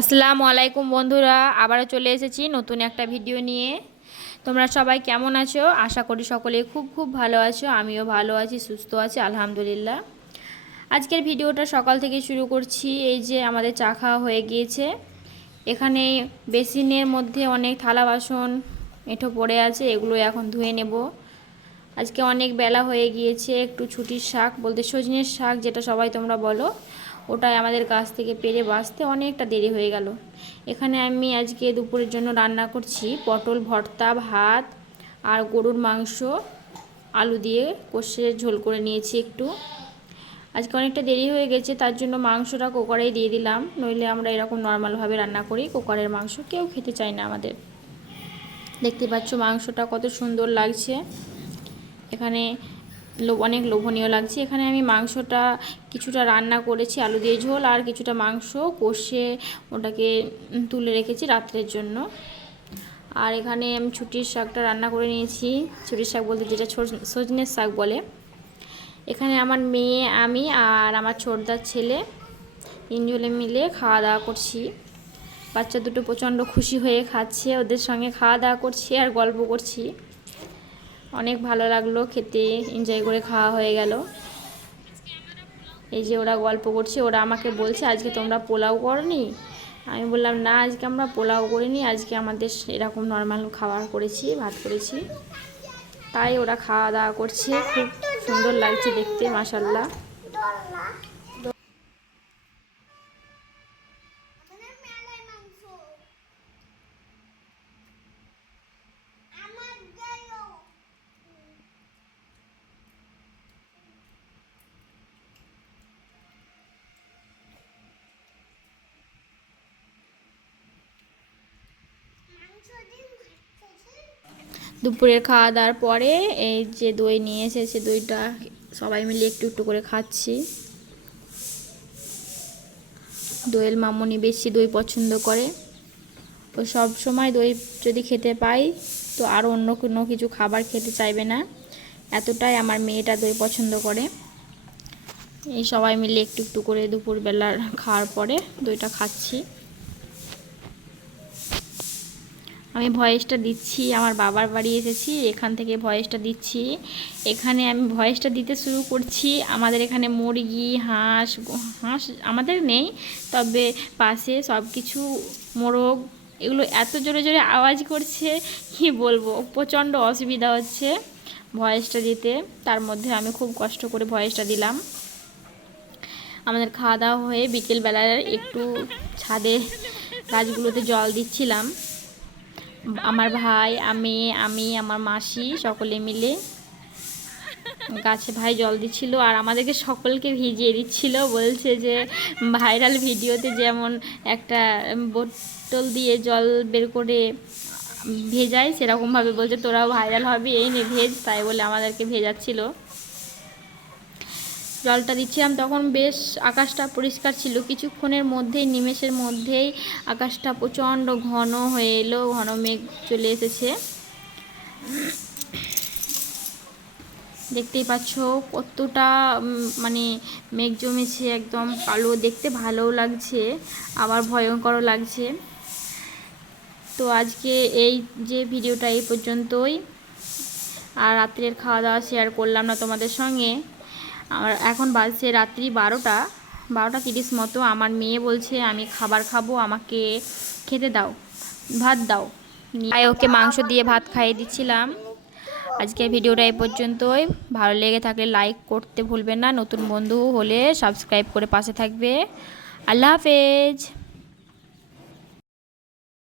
আসসালামু আলাইকুম বন্ধুরা, আবারও চলে এসেছি নতুন একটা ভিডিও নিয়ে। তোমরা সবাই কেমন আছো? আশা করি সকলে খুব খুব ভালো আছো, আমিও ভালো আছি, সুস্থ আছি, আলহামদুলিল্লাহ। আজকের ভিডিওটা সকাল থেকে শুরু করছি, এই যে আমাদের চা খাওয়া হয়ে গিয়েছে। এখানে বেসিনের মধ্যে অনেক থালা বাসন, এঁঠো পড়ে আছে, এগুলো এখন ধুয়ে নেব। আজকে অনেক বেলা হয়ে গিয়েছে, একটু ছুটির শাক, বলতে সজনের শাক, যেটা সবাই তোমরা বলো। ওটাই আমাদের গাছ থেকে পেরে বাঁচতে অনেকটা দেরি হয়ে গেল। এখানে আমি আজকে দুপুরের জন্য রান্না করছি পটল ভর্তা, ভাত আর গরুর মাংস। আলু দিয়ে কষে ঝোল করে নিয়েছি একটু। আজকে অনেকটা দেরি হয়ে গেছে, তার জন্য মাংসটা কুকারেই দিয়ে দিলাম। নইলে আমরা এরকম নর্মালভাবে রান্না করি, কুকারের মাংস কেউ খেতে চায় না আমাদের। দেখতে পাচ্ছ মাংসটা কত সুন্দর লাগছে। এখানে অনেক লোভনীয় লাগছে। এখানে আমি মাংসটা কিছুটা রান্না করেছি, আলু দিয়ে ঝোল আর কিছুটা মাংস কষে ওটাকে তুলে রেখেছি রাত্রের জন্য। আর এখানে আমি ছুটির শাকটা রান্না করে নিয়েছি। ছুটির শাক বলতে যেটা সজনের শাক বলে। এখানে আমার মেয়ে, আমি আর আমার ছোটদার ছেলে তিনজনে মিলে খাওয়া দাওয়া করছি। বাচ্চা দুটো প্রচণ্ড খুশি হয়ে খাচ্ছে, ওদের সঙ্গে খাওয়া দাওয়া করছি আর গল্প করছি। অনেক ভালো লাগল, খেতে এনজয় করে খাওয়া হয়ে গেল। এই যে ওরা গল্প করছে, ওরা আমাকে বলছে, আজকে তোমরা পোলাও করনি? আমি বললাম, না, আজকে আমরা পোলাও করিনি, আজকে আমাদের এরকম নর্মাল খাবার করেছি, ভাত করেছি। তাই ওরা খাওয়া দাওয়া করছে, খুব সুন্দর লাগছে দেখতে মাসাল্লাহ দুপুরের খাওয়া দাওয়ার পরে এই যে দই নিয়ে এসেছে, দইটা সবাই মিলে একটু একটু করে খাচ্ছি। দইয়ের মামনি বেশি দই পছন্দ করে। ও সব সময় দই যদি খেতে পাই, তো আরও অন্য কোনো কিছু খাবার খেতে চাইবে না। এতটাই আমার মেয়েটা দই পছন্দ করে। এই সবাই মিলে একটু একটু করে দুপুরবেলার খাওয়ার পরে দইটা খাচ্ছি। আমি ভয়েসটা দিচ্ছি, আমার বাবার বাড়ি এসেছি, এখান থেকে ভয়েসটা দিচ্ছি। এখানে আমি ভয়েসটা দিতে শুরু করছি, আমাদের এখানে মুরগি, হাঁস হাঁস আমাদের নেই, তবে পাশে সব কিছু মোরগ, এগুলো এত জোরে জোরে আওয়াজ করছে, কি বলব? প্রচণ্ড অসুবিধা হচ্ছে ভয়েসটা দিতে। তার মধ্যে আমি খুব কষ্ট করে ভয়েসটা দিলাম। আমাদের খাওয়া দাওয়া হয়ে বিকেলবেলায় একটু ছাদে গাছগুলোতে জল দিচ্ছিলাম। আমার ভাই, আমি আমি, আমার মাসি, সকলে মিলে গাছে ভাই জল দিচ্ছিল আর আমাদেরকে সকলকে ভিজিয়ে দিচ্ছিল। বলছে যে, ভাইরাল ভিডিওতে যেমন একটা বোতল দিয়ে জল বের করে ভেজায়, সেরকমভাবে বলছে, তোরাও ভাইরাল হবে, এই নে, ভেজ। তাই বলে আমাদেরকে ভেজাচ্ছিল। জলটা দিচ্ছিলাম, তখন বেশ আকাশটা পরিষ্কার ছিল। কিছুক্ষণের মধ্যেই, নিমেষের মধ্যেই আকাশটা প্রচণ্ড ঘন হয়ে এলো, ঘন মেঘ চলে এসেছে। দেখতেই পাচ্ছ কতটা মানে মেঘ জমেছে একদম। কালো দেখতে ভালোও লাগছে, আবার ভয়ঙ্করও লাগছে। তো আজকে এই যে ভিডিওটা এই পর্যন্তই। আর রাত্রের খাওয়া দাওয়া শেয়ার করলাম না তোমাদের সঙ্গে। আমার এখন বাজছে রাত্রি বারোটা বারোটা তিরিশ মতো। আমার মেয়ে বলছে, আমি খাবার খাব, আমাকে খেতে দাও, ভাত দাও। আয় ওকে মাংস দিয়ে ভাত খাইয়ে দিচ্ছিলাম। আজকে ভিডিওটা এই পর্যন্তই। ভালো লেগে থাকলে লাইক করতে ভুলবেন না। নতুন বন্ধু হলে সাবস্ক্রাইব করে পাশে থাকবে। আল্লাহ হাফেজ।